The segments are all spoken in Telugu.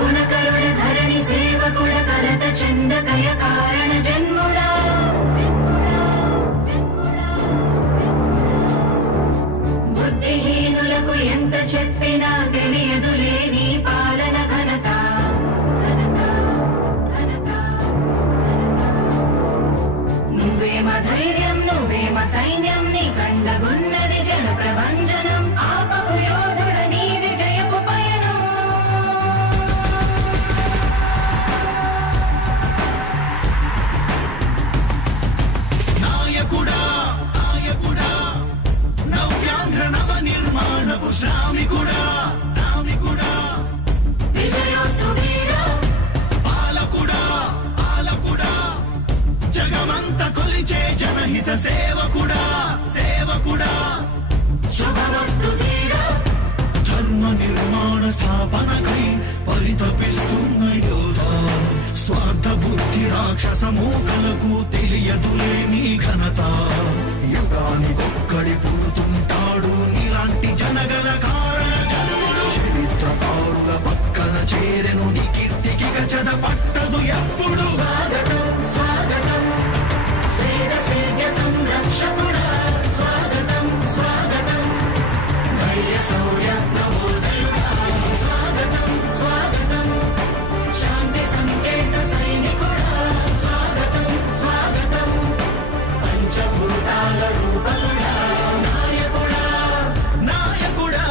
గుణకరుడ ధరణి సేవకుడ కలత చందకయ కారణ జన్ముడా బుద్ధిహీనులకు ఎంత చెప్పినా తెలియదులే నీ పాలన ఘనత నువ్వేమ ధైర్యం నువ్వేమ సైన్యం నీ కండగున్నది జన ప్రభంజనం ఆపకు యోధుడ నీ విజయపు పయనం నాయకుడా నాయకుడా నవ్యాంధ్ర నవ నిర్మాణపు శ్రామికుడా రామికుడా విజయోస్తు వీరా పాలకుడా పాలకుడా జగమంత కొలిచే జనహిత సేవకుడా సేవకుడా శుభమస్తు ధీరా ధర్మ నిర్మాణ స్థాపనకై పరితపిస్తున్న యోధ స్వార్థ బుద్ధి రాక్షస మూకలకు తెలియదులే నీ ఘనత యుగానికొక్కడి పుడుతుంటాడు నీలాంటి జనగల కారణ జన్ముడు చరిత్రకారుల పక్కన చేరెను నీ కీర్తికి గచద పట్టదు ఎప్పుడు స్వాగతం స్వాగతం సేద సేద్య సంరక్షకుడా స్వాగతం స్వాగతం ధైర్య శౌర్య నవోదయుడా స్వాగతం స్వాగతం శాంతి సంకేత సైనికుడా స్వాగతం స్వాగతం పంచభూతాల రూపకుడా నాయకుడా నాయకుడా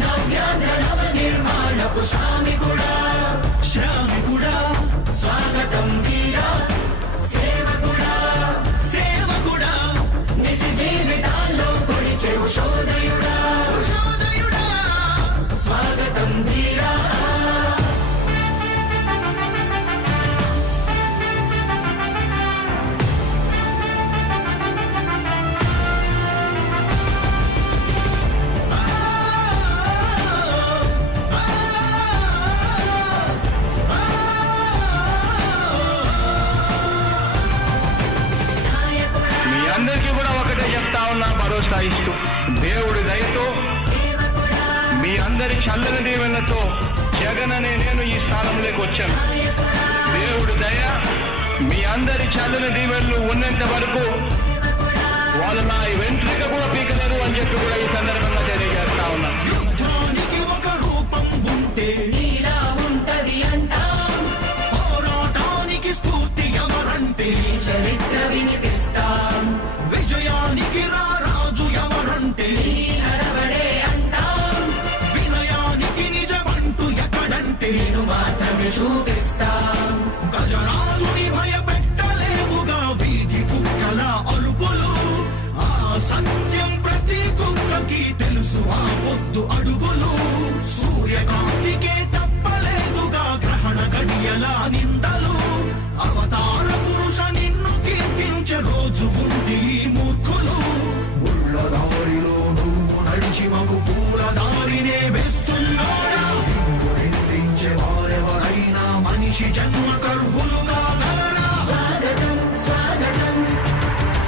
నవ్యాంధ్ర నవ నిర్మాణపు శ్రామికుడా శ్రామికుడా స్వాగతం వీరా సేవకుడా సేవకుడా నిజ జీవితాల్లో పొడిచే ఉషోదయుడా ఉషోదయుడా స్వాగతం వీరా మీ అందరికీ కూడా ఒకటే చెప్తా ఉన్నా భరోసా ఇస్తూ దేవుడి దయతో దేవకుడా మీ అందరి చల్లని దీవెనతో జగన్ అనే నేను ఈ స్థానంలోకి వచ్చాను. నాయకుడా దేవుడి దయ మీ అందరి చల్లని దీవెనలు ఉన్నంత వరకు దేవకుడా వాళ్ళు నా వెంట్రిక కూడా పీకలేరు అని చెప్పి కూడా ఈ సందర్భంగా తెలియజేస్తా ఉన్నా. యుద్ధానికి ఒక రూపం ఉంటే నీలా ఉంటది అంటాం పోరాటానికి స్ఫూర్తి ఎవరంటే నీ చరిత్ర వినిపిస్తాం విజయానికి రారాజు ఎవరంటే నీ నడవడే అంటాం వినయానికి నిజమంటూ ఎక్కడంటే నేను మాత్రమే చూపిస్తాం గజరాజుని భయపెట్టలేవుగా వీధి కుక్కల అరుపులు ఆ సత్యం ప్రతి కుక్కకి తెలుసు ఆ పొద్దు అడుగులు సూర్యకాంతికే తప్పలేదుగా గ్రహణ గడియల నిందలు అవతార పురుష నిన్ను కీర్తించే రోజు ఉంది ఈ మూర్ఖులు ముళ్ళ దారిలో నువ్వు నడిచి మగు పూల దారినే వేస్తున్నాడా నిన్ను నిందించే వారెవరైనా మనిషి జన్మ కర్హులుగా గలరా స్వాగతం స్వాగతం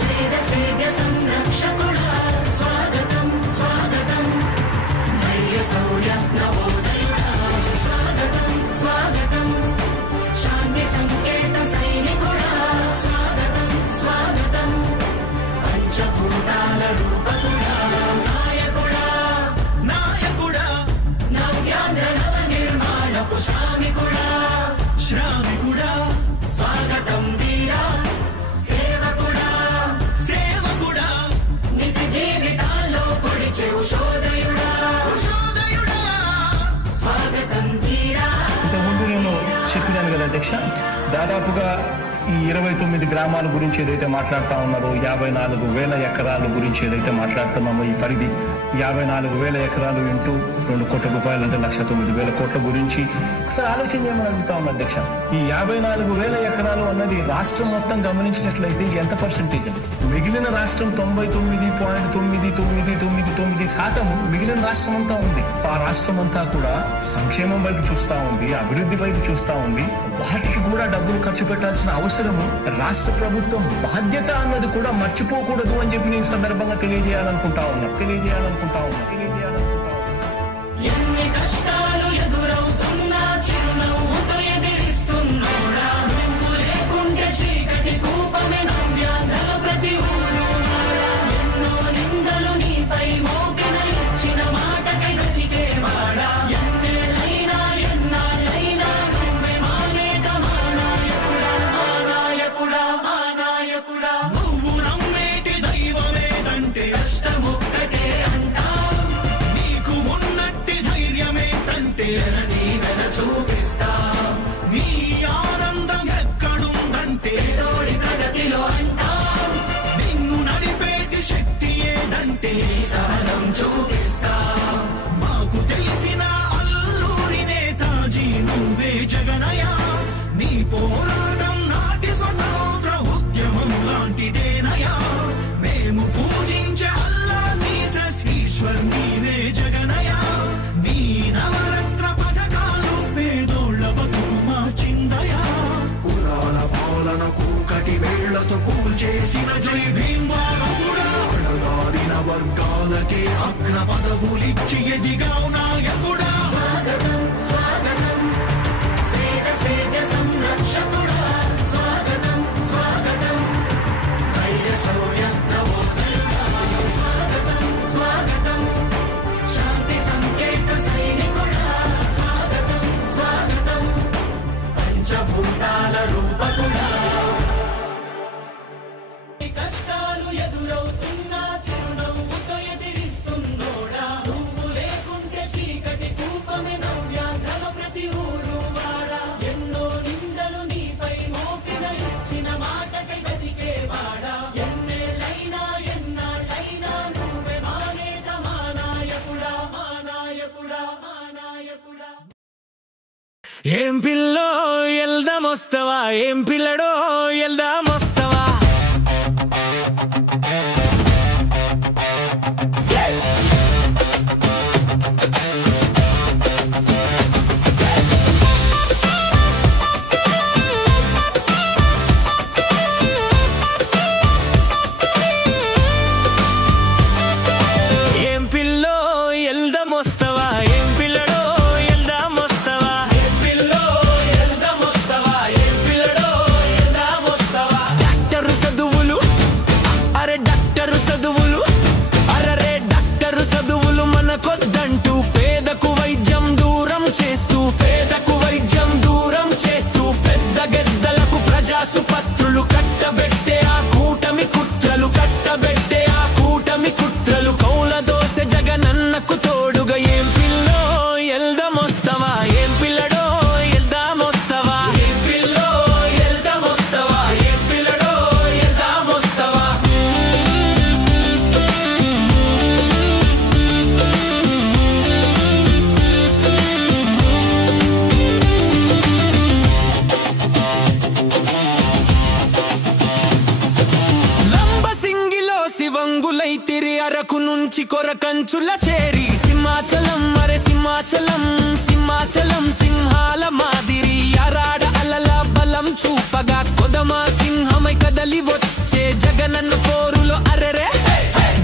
సేద సేద్య సంరక్షకుడా స్వాగతం స్వాగతం ధైర్య శౌర్య నవోదయుడా స్వాగతం స్వాగతం శాంతి సంకేత సైనికుడా స్వాగతం స్వాగతం పంచభూతాల రూపకుడా నాయకుడా నాయకుడా నవ్యాంధ్ర నవ నిర్మాణపు శ్రామికుడా శ్రామికుడా స్వాగతం వీరా సేవకుడా సేవకుడా నిజ జీవితాల్లో పొడిచే ఉషోదయుడా ఉషోదయుడా స్వాగతం వీరా ఇంతకుముందు నేను చెప్పినాను కదా అధ్యక్ష, దాదాపుగా ఈ 29 గ్రామాల గురించి ఏదైతే మాట్లాడుతూ ఉన్నారో 54,000 ఎకరాల గురించి ఏదైతే మాట్లాడుతున్నామో ఈ పరిధి 54,000 ఎకరాలు ఇంటూ 2 కోట్ల రూపాయలు అంటే 1,09,000 కోట్ల గురించి ఒకసారి ఆలోచన చేయమని అడుగుతా ఉన్నా అధ్యక్ష. ఈ 54,000 ఎకరాలు అన్నది రాష్ట్రం మొత్తం గమనించినట్లయితే ఎంత పర్సెంటేజ్ అండి? మిగిలిన రాష్ట్రం 99.999% మిగిలిన రాష్ట్రం అంతా ఉంది. ఆ రాష్ట్రం అంతా కూడా సంక్షేమం వైపు చూస్తా ఉంది, అభివృద్ధి వైపు చూస్తా ఉంది. వాటికి కూడా డబ్బులు ఖర్చు పెట్టాల్సిన అవసరము రాష్ట్ర ప్రభుత్వం బాధ్యత అన్నది కూడా మర్చిపోకూడదు అని చెప్పి నేను సందర్భంగా తెలియజేయాలనుకుంటా ఉన్నా. ఎన్ని కష్టాలు ఎదురవుతున్నా చిరునవ్వు జనదీవెన చూపిస్తాం. మీ ఆనందం ఎక్కడుందంటే తోడి ప్రగతిలో అంటాం. నిన్ను నడిపేటి శక్తి ఏదంటే సహనం చూపిస్తాం. మాకు తెలిసిన అల్లూరి నేతాజీ నువ్వే జగనయ్య. నీ పోరాటం నాటి స్వతంత్ర ఉద్యమం లాంటిదేనయ్యా. మేము పూజించే అల్లా జీసస్ ఈశ్వర్ నీవే జగనయ్య. నీ నవరత్న పథకాలు పేదోళ్ళ బతుకు మార్చిందయ్యా. కులాల పాలన కూకటి వేళ్లతో కూల్చేసిన జై భీమ్ వారసుడా. అణగారిన వర్గాలకే అగ్ర పదవులిచ్చి ఎదిగావు నాయకుడా. స్వాగతం స్వాగతం సేద సేద సంరక్షకుడా. స్వాగతం స్వాగతం ధైర్య శౌర్య నవోదయుడా. స్వాగతం స్వాగతం శాంతి సంకేత సైనికుడా. స్వాగతం స్వాగతం పంచభూతాల రూపకుడా. కష్టాలు ఎదురవుతున్నా చిరునవ్వుతో ఎదిరిస్తుందోడా. నువ్వు లేకుంటే చీకటి కూపమే నవ్యాంధ్రలో ప్రతి ఊరు వాడా. ఎన్నో నిందలు నీపై మోపిన ఇచ్చిన మాటకై బతికేవాడా. ఎన్నేళ్ళైనా ఎన్నాళ్ళైనా నువ్వే మా నేత మా నాయకుడా. మా నాయకుడా మా నాయకుడా. ఏం పిల్లో ఎల్దామొస్తావా, ఏం పిల్లడో ఎల్దామొస్తావా. ఏం పిల్లో ఎల్దామొస్తావా, ఏం పిల్లడో ఎల్దామొస్తావా. ఏం పిల్లో ఎల్దామొస్తావా, ఏం పిల్లడో ఎల్దామొస్తావా. డాక్టరు చదువులు అరే డాక్టరు చదువులు అరరే డాక్టరు చదువులు మనకొద్దంటూ పేదకు వైద్యం దూరం చేస్తూ పేదకు వైద్యం దూరం చేస్తూ పెద్ద గెద్దలకు ప్రజాసుపత్రులు కట్టబెట్టే ఆ కూటమి కుట్రలు కట్టబెట్టే ఆ కూటమి కుట్రలు కౌల దోస జగనన్నకు తోడుగా. ఏం పిల్లో ఎల్దామొస్తావా, ఏం పిల్లడో ఎల్దామొస్తావా. ఏం పిల్లో ఎల్దామొస్తావా, ఏం పిల్లడో ఎల్దామొస్తావా. లంబసింగిలో శివంగులైతిరి అరకు నుంచి కొరకంచుల చేరి. సింహాచలం అరే సింహాచలం సింహాచలం సింహాల మాదిరి అరాడ అలల బలం చూపగా కొదమా సింహమై కదలి వచ్చే జగనన్న పోరులో అరెరే.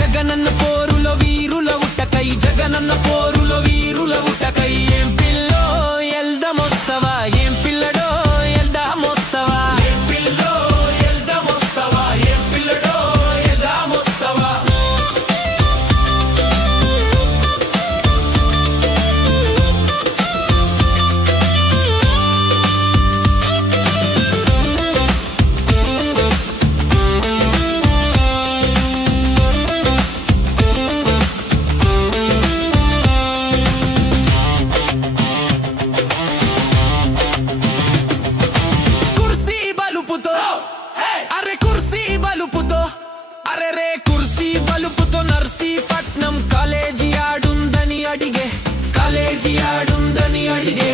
జగనన్న పోరులో వీరుల ఉటకై జగనన్న పోరులో వీరుల ఉటకై. ఏం పిల్లో ఎల్దామొస్తావా, ఏం పిల్లడో ఎల్దామొస్తావా. ఏం పిల్లో ఎల్దామొస్తావా, ఏం పిల్లడో ఎల్దామొస్తావా. కుర్సీ బలుపుతో అరే కుర్సీ బలుపుతో అరే రే కుర్సీ బలుపుతో నర్సీపట్నం కాలేజీ ఆడుందని అడిగే కాలేజీ ఆడుందని అడిగే.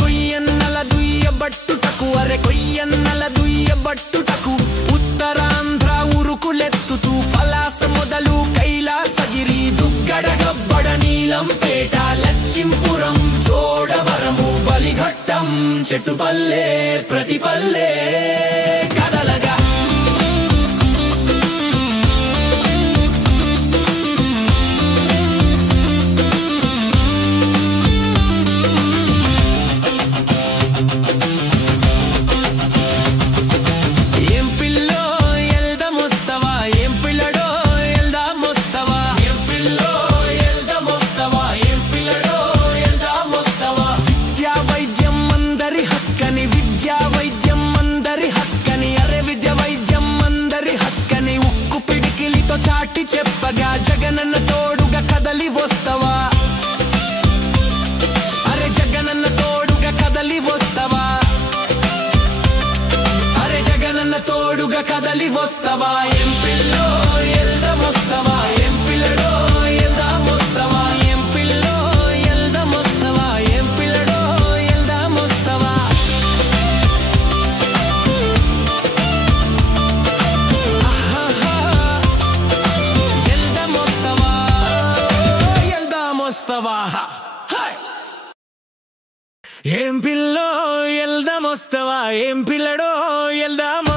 కొయ్యన్నల దుయ్యబట్టుటకు అరే కొయ్యన్నల దుయ్యబట్టుటకు ఉత్తరాంధ్ర ఉరుకులెత్తుతూ పలాస మొదలు కైలాసగిరి దుగ్గడ గబ్బడ నీలంపేట లచ్చింపురం చోడవరము బలిఘట్టం చెట్టుపల్లె ప్రతిపల్లె కదలగా. ఏం పిల్లో ఎల్దామొస్తావా, ఏం పిల్లడో ఎల్దామొస్తావా. ఏం పిల్లో ఎల్దామొస్తావా, ఏం పిల్లడో ఎల్దామొస్తావా. విద్యా వైద్యం అందరి హక్కని విద్యా వైద్యం అందరి హక్కని ఏం పిల్లో ఎల్దాం వస్తావా ఏం పిల్లడో ఎల్దాం